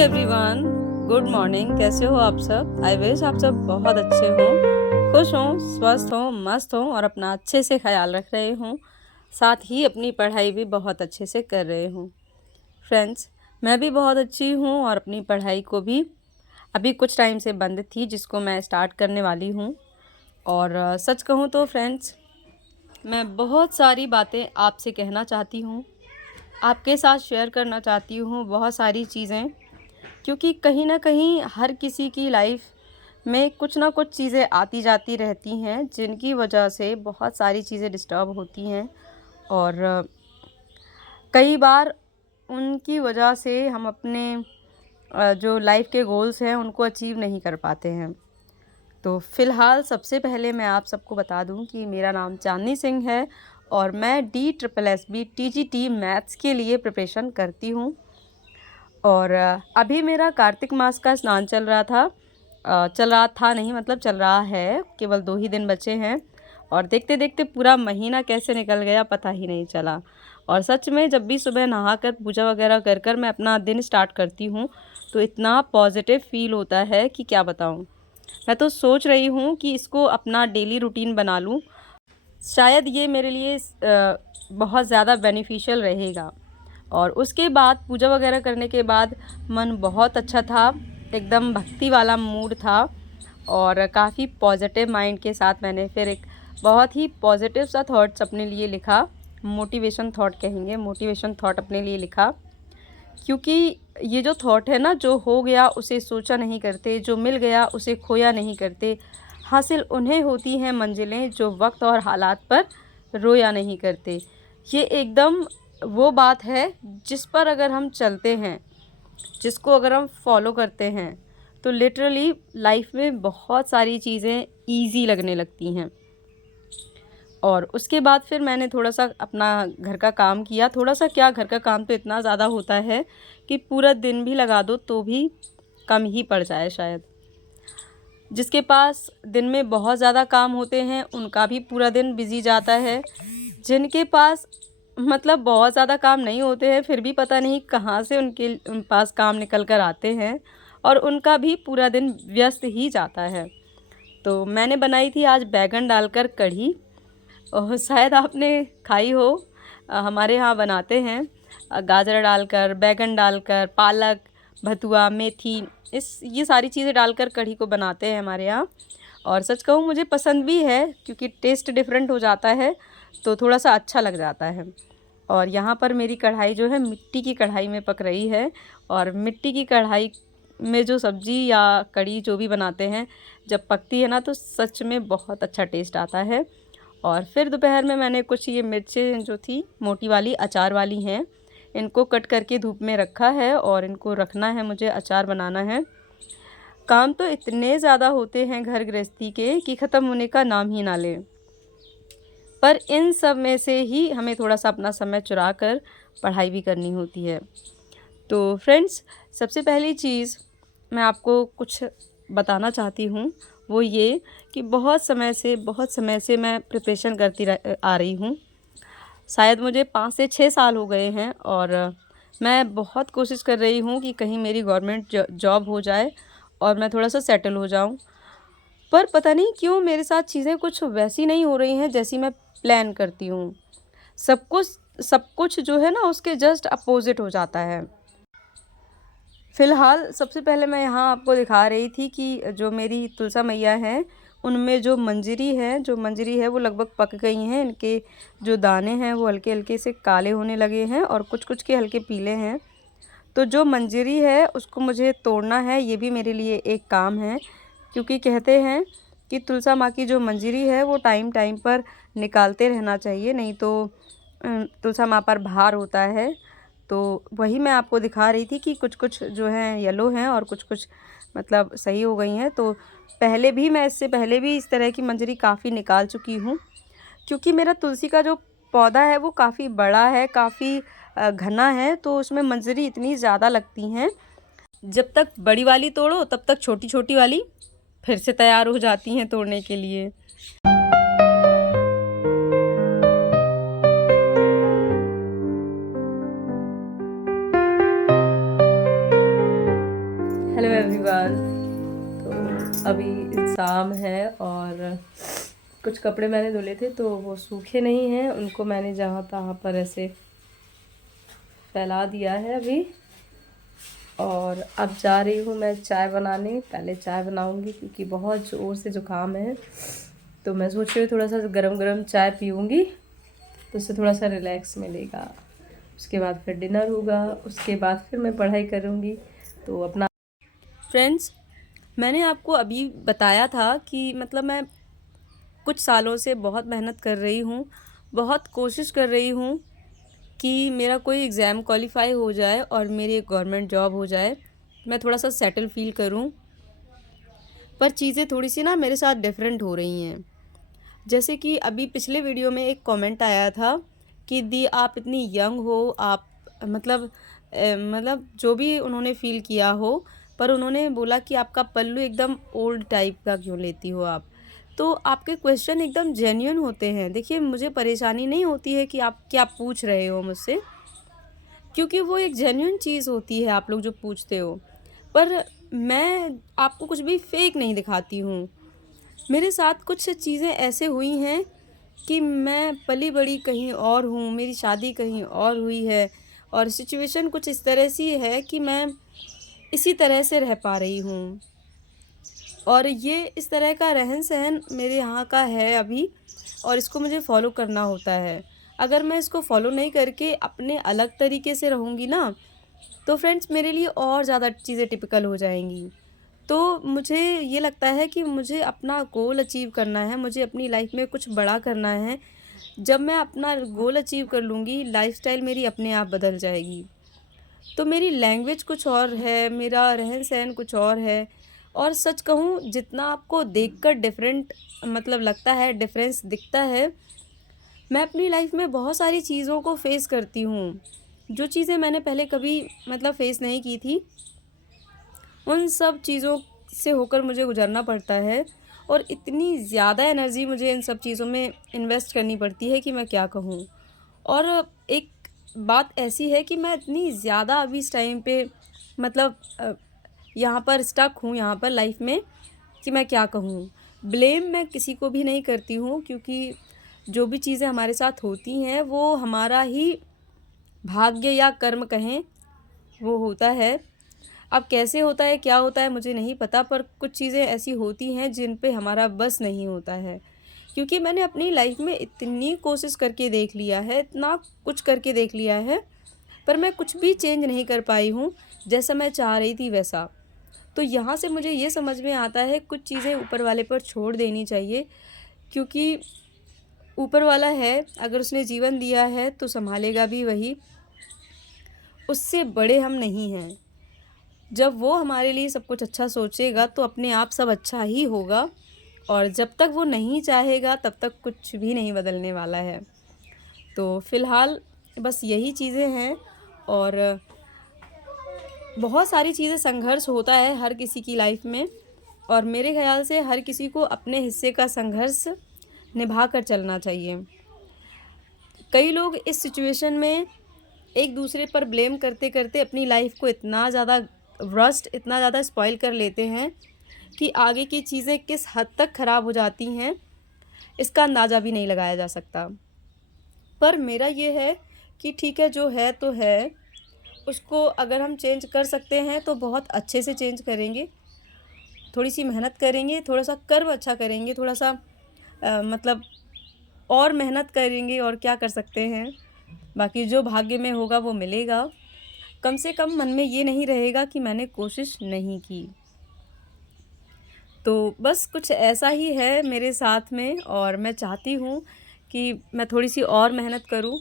Everyone, good morning. कैसे हो आप सब? आई विश आप सब बहुत अच्छे हों, खुश हों, स्वस्थ हों, मस्त हों और अपना अच्छे से ख्याल रख रहे हों, साथ ही अपनी पढ़ाई भी बहुत अच्छे से कर रहे हों। फ्रेंड्स, मैं भी बहुत अच्छी हूँ और अपनी पढ़ाई को भी अभी कुछ टाइम से बंद थी, जिसको मैं स्टार्ट करने वाली हूँ। और सच कहूँ तो फ्रेंड्स, मैं बहुत सारी बातें आपसे कहना चाहती हूँ, आपके साथ शेयर करना चाहती हूँ बहुत सारी चीज़ें, क्योंकि कहीं ना कहीं हर किसी की लाइफ में कुछ ना कुछ चीज़ें आती जाती रहती हैं, जिनकी वजह से बहुत सारी चीज़ें डिस्टर्ब होती हैं। और कई बार उनकी वजह से हम अपने जो लाइफ के गोल्स हैं उनको अचीव नहीं कर पाते हैं। तो फ़िलहाल सबसे पहले मैं आप सबको बता दूं कि मेरा नाम चांदनी सिंह है और मैं DSSB TGT मैथ्स के लिए प्रिपरेशन करती हूं। और अभी मेरा कार्तिक मास का स्नान चल रहा था, नहीं मतलब चल रहा है, केवल 2 ही दिन बचे हैं और देखते देखते पूरा महीना कैसे निकल गया पता ही नहीं चला। और सच में जब भी सुबह नहाकर पूजा वगैरह कर कर मैं अपना दिन स्टार्ट करती हूँ तो इतना पॉजिटिव फील होता है कि क्या बताऊँ। मैं तो सोच रही हूँ कि इसको अपना डेली रूटीन बना लूँ, शायद ये मेरे लिए बहुत ज़्यादा बेनिफिशियल रहेगा। और उसके बाद पूजा वगैरह करने के बाद मन बहुत अच्छा था, एकदम भक्ति वाला मूड था और काफ़ी पॉजिटिव माइंड के साथ मैंने फिर एक बहुत ही पॉजिटिव सा थॉट्स अपने लिए लिखा, मोटिवेशन थॉट कहेंगे, मोटिवेशन थॉट अपने लिए लिखा। क्योंकि ये जो थॉट है ना, जो हो गया उसे सोचा नहीं करते, जो मिल गया उसे खोया नहीं करते, हासिल उन्हें होती हैं मंजिलें जो वक्त और हालात पर रोया नहीं करते। ये एकदम वो बात है जिस पर अगर हम चलते हैं, जिसको अगर हम फॉलो करते हैं तो लिटरली लाइफ में बहुत सारी चीज़ें ईजी लगने लगती हैं। और उसके बाद फिर मैंने थोड़ा सा अपना घर का काम किया, थोड़ा सा क्या, घर का काम तो इतना ज़्यादा होता है कि पूरा दिन भी लगा दो तो भी कम ही पड़ जाए शायद। जिसके पास दिन में बहुत ज़्यादा काम होते हैं उनका भी पूरा दिन बिजी जाता है, जिनके पास मतलब बहुत ज़्यादा काम नहीं होते हैं फिर भी पता नहीं कहाँ से उन पास काम निकल कर आते हैं और उनका भी पूरा दिन व्यस्त ही जाता है। तो मैंने बनाई थी आज बैगन डालकर कढ़ी, और शायद आपने खाई हो। हमारे यहाँ बनाते हैं गाजर डालकर, बैगन डालकर, पालक, भतुआ, मेथी, ये सारी चीज़ें डालकर कढ़ी को बनाते हैं हमारे यहाँ। और सच कहूँ मुझे पसंद भी है, क्योंकि टेस्ट डिफरेंट हो जाता है तो थोड़ा सा अच्छा लग जाता है। और यहाँ पर मेरी कढ़ाई जो है मिट्टी की कढ़ाई में पक रही है, और मिट्टी की कढ़ाई में जो सब्ज़ी या कढ़ी जो भी बनाते हैं जब पकती है ना तो सच में बहुत अच्छा टेस्ट आता है। और फिर दोपहर में मैंने कुछ ये मिर्चें जो थी मोटी वाली, अचार वाली हैं, इनको कट करके धूप में रखा है और इनको रखना है, मुझे अचार बनाना है। काम तो इतने ज़्यादा होते हैं घर गृहस्थी के कि ख़त्म होने का नाम ही ना लें, पर इन सब में से ही हमें थोड़ा सा अपना समय चुरा कर पढ़ाई भी करनी होती है। तो फ्रेंड्स, सबसे पहली चीज़ मैं आपको कुछ बताना चाहती हूँ, वो ये कि बहुत समय से मैं प्रिपरेशन करती आ रही हूँ। शायद मुझे 5 से 6 साल हो गए हैं और मैं बहुत कोशिश कर रही हूँ कि कहीं मेरी गवर्नमेंट जॉब हो जाए और मैं थोड़ा सा सेटल हो जाऊँ। पर पता नहीं क्यों मेरे साथ चीज़ें कुछ वैसी नहीं हो रही हैं जैसी मैं प्लान करती हूँ। सब कुछ जो है ना उसके जस्ट अपोज़िट हो जाता है। फ़िलहाल सबसे पहले मैं यहाँ आपको दिखा रही थी कि जो मेरी तुलसा मैया हैं, उनमें जो मंजरी है वो लगभग पक गई हैं। इनके जो दाने हैं वो हल्के-हल्के से काले होने लगे हैं और कुछ-कुछ के हल्के पीले हैं। तो जो मंजरी है उसको मुझे तोड़ना है, ये भी मेरे लिए एक काम है, क्योंकि कहते हैं कि तुलसा माँ की जो मंजरी है वो टाइम टाइम पर निकालते रहना चाहिए, नहीं तो तुलसा माँ पर भार होता है। तो वही मैं आपको दिखा रही थी कि कुछ-कुछ जो हैं येलो हैं और कुछ-कुछ मतलब सही हो गई हैं। तो इससे पहले भी इस तरह की मंजरी काफ़ी निकाल चुकी हूँ, क्योंकि मेरा तुलसी का जो पौधा है वो काफ़ी बड़ा है, काफ़ी घना है, तो उसमें मंजरी इतनी ज़्यादा लगती हैं। जब तक बड़ी वाली तोड़ो तब तक छोटी-छोटी वाली फिर से तैयार हो जाती हैं तोड़ने के लिए। अभी शाम है और कुछ कपड़े मैंने धुले थे तो वो सूखे नहीं हैं, उनको मैंने जहाँ तहाँ पर ऐसे फैला दिया है अभी। और अब जा रही हूँ मैं चाय बनाने। पहले चाय बनाऊँगी क्योंकि बहुत ज़ोर से ज़ुकाम है, तो मैं सोच रही हूँ थोड़ा सा गरम गरम चाय पीऊँगी तो उससे थोड़ा सा रिलैक्स मिलेगा। उसके बाद फिर डिनर होगा, उसके बाद फिर मैं पढ़ाई करूँगी। तो अपना फ्रेंड्स, मैंने आपको अभी बताया था कि मतलब मैं कुछ सालों से बहुत मेहनत कर रही हूँ, बहुत कोशिश कर रही हूँ कि मेरा कोई एग्ज़ाम क्वालिफ़ाई हो जाए और मेरी एक गवर्नमेंट जॉब हो जाए, मैं थोड़ा सा सेटल फ़ील करूँ। पर चीज़ें थोड़ी सी ना मेरे साथ डिफरेंट हो रही हैं। जैसे कि अभी पिछले वीडियो में एक कमेंट आया था कि दी आप इतनी यंग हो, आप मतलब मतलब जो भी उन्होंने फ़ील किया हो, पर उन्होंने बोला कि आपका पल्लू एकदम ओल्ड टाइप का क्यों लेती हो आप। तो आपके क्वेश्चन एकदम जेन्युइन होते हैं। देखिए, मुझे परेशानी नहीं होती है कि आप क्या पूछ रहे हो मुझसे, क्योंकि वो एक जेन्युइन चीज़ होती है आप लोग जो पूछते हो। पर मैं आपको कुछ भी फेक नहीं दिखाती हूँ। मेरे साथ कुछ चीज़ें ऐसे हुई हैं कि मैं पली-बड़ी कहीं और हूँ, मेरी शादी कहीं और हुई है और सिचुएशन कुछ इस तरह सी है कि मैं इसी तरह से रह पा रही हूँ। और ये इस तरह का रहन-सहन मेरे यहाँ का है अभी और इसको मुझे फ़ॉलो करना होता है। अगर मैं इसको फ़ॉलो नहीं करके अपने अलग तरीके से रहूँगी ना, तो फ्रेंड्स मेरे लिए और ज़्यादा चीज़ें टिपिकल हो जाएँगी। तो मुझे ये लगता है कि मुझे अपना गोल अचीव करना है, मुझे अपनी लाइफ़ में कुछ बड़ा करना है। जब मैं अपना गोल अचीव कर लूँगी, लाइफ़स्टाइल मेरी अपने आप बदल जाएगी। तो मेरी लैंग्वेज कुछ और है, मेरा रहन-सहन कुछ और है और सच कहूँ जितना आपको देखकर डिफ़रेंट मतलब लगता है, डिफ़रेंस दिखता है, मैं अपनी लाइफ़ में बहुत सारी चीज़ों को फ़ेस करती हूँ। जो चीज़ें मैंने पहले कभी मतलब फ़ेस नहीं की थी, उन सब चीज़ों से होकर मुझे गुज़रना पड़ता है और इतनी ज़्यादा एनर्जी मुझे इन सब चीज़ों में इन्वेस्ट करनी पड़ती है कि मैं क्या कहूँ। और एक बात ऐसी है कि मैं इतनी ज़्यादा अभी इस टाइम पे मतलब यहाँ पर स्टक हूँ यहाँ पर लाइफ़ में कि मैं क्या कहूँ। ब्लेम मैं किसी को भी नहीं करती हूँ क्योंकि जो भी चीज़ें हमारे साथ होती हैं वो हमारा ही भाग्य या कर्म कहें, वो होता है। अब कैसे होता है, क्या होता है मुझे नहीं पता, पर कुछ चीज़ें ऐसी होती हैं जिन पे हमारा बस नहीं होता है। क्योंकि मैंने अपनी लाइफ़ में इतनी कोशिश करके देख लिया है, इतना कुछ करके देख लिया है, पर मैं कुछ भी चेंज नहीं कर पाई हूँ, जैसा मैं चाह रही थी वैसा। तो यहाँ से मुझे ये समझ में आता है कुछ चीज़ें ऊपर वाले पर छोड़ देनी चाहिए, क्योंकि ऊपर वाला है, अगर उसने जीवन दिया है तो सँभालेगा भी वही, उससे बड़े हम नहीं हैं। जब वो हमारे लिए सब कुछ अच्छा सोचेगा तो अपने आप सब अच्छा ही होगा और जब तक वो नहीं चाहेगा तब तक कुछ भी नहीं बदलने वाला है। तो फ़िलहाल बस यही चीज़ें हैं और बहुत सारी चीज़ें संघर्ष होता है हर किसी की लाइफ़ में और मेरे ख़्याल से हर किसी को अपने हिस्से का संघर्ष निभा कर चलना चाहिए। कई लोग इस सिचुएशन में एक दूसरे पर ब्लेम करते-करते अपनी लाइफ़ को इतना ज़्यादा वर्स्ट इतना ज़्यादा स्पॉइल कर लेते हैं कि आगे की चीज़ें किस हद तक ख़राब हो जाती हैं, इसका अंदाज़ा भी नहीं लगाया जा सकता। पर मेरा ये है कि ठीक है, जो है तो है, उसको अगर हम चेंज कर सकते हैं तो बहुत अच्छे से चेंज करेंगे। थोड़ी-सी मेहनत करेंगे, थोड़ा-सा कर्म अच्छा करेंगे, थोड़ा-सा मतलब और मेहनत करेंगे और क्या कर सकते हैं। बाकी जो भाग्य में होगा वो मिलेगा। कम से कम मन में ये नहीं रहेगा कि मैंने कोशिश नहीं की। तो बस कुछ ऐसा ही है मेरे साथ में और मैं चाहती हूँ कि मैं थोड़ी-सी और मेहनत करूँ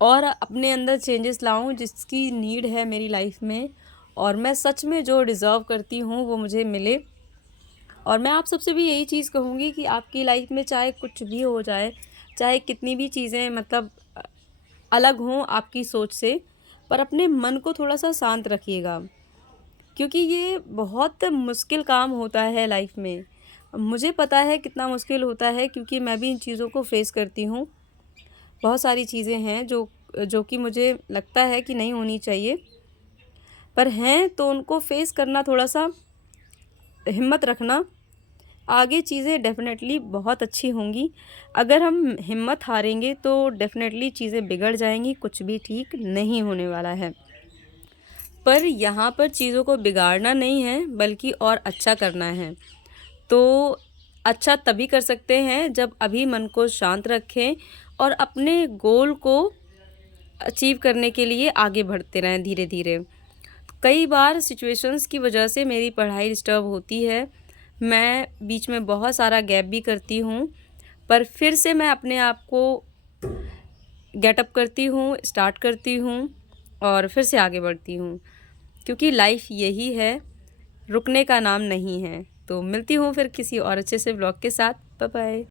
और अपने अंदर चेंजेस लाऊँ जिसकी नीड है मेरी लाइफ़ में और मैं सच में जो डिज़र्व करती हूँ वो मुझे मिले। और मैं आप सबसे भी यही चीज़ कहूँगी कि आपकी लाइफ़ में चाहे कुछ भी हो जाए, चाहे कितनी भी चीज़ें मतलब अलग हों आपकी सोच से, पर अपने मन को थोड़ा-सा शांत रखिएगा। क्योंकि ये बहुत मुश्किल काम होता है लाइफ में। मुझे पता है कितना मुश्किल होता है क्योंकि मैं भी इन चीज़ों को फ़ेस करती हूँ। बहुत सारी चीज़ें हैं जो जो कि मुझे लगता है कि नहीं होनी चाहिए, पर हैं तो उनको फ़ेस करना थोड़ा-सा हिम्मत रखना, आगे चीज़ें डेफ़िनेटली बहुत अच्छी होंगी। अगर हम हिम्मत हारेंगे तो डेफ़िनेटली चीज़ें बिगड़ जाएँगी, कुछ भी ठीक नहीं होने वाला है। पर यहाँ पर चीज़ों को बिगाड़ना नहीं है, बल्कि और अच्छा करना है। तो अच्छा तभी कर सकते हैं जब अभी मन को शांत रखें और अपने गोल को अचीव करने के लिए आगे बढ़ते रहें धीरे-धीरे। कई बार सिचुएशंस की वजह से मेरी पढ़ाई डिस्टर्ब होती है। मैं बीच में बहुत सारा गैप भी करती हूँ, पर फिर से मैं अपने आप को गेट अप करती हूँ, स्टार्ट करती हूँ और फिर से आगे बढ़ती हूँ। क्योंकि लाइफ़ यही है, रुकने का नाम नहीं है। तो मिलती हूँ फिर किसी और अच्छे से व्लॉग के साथ। Bye bye.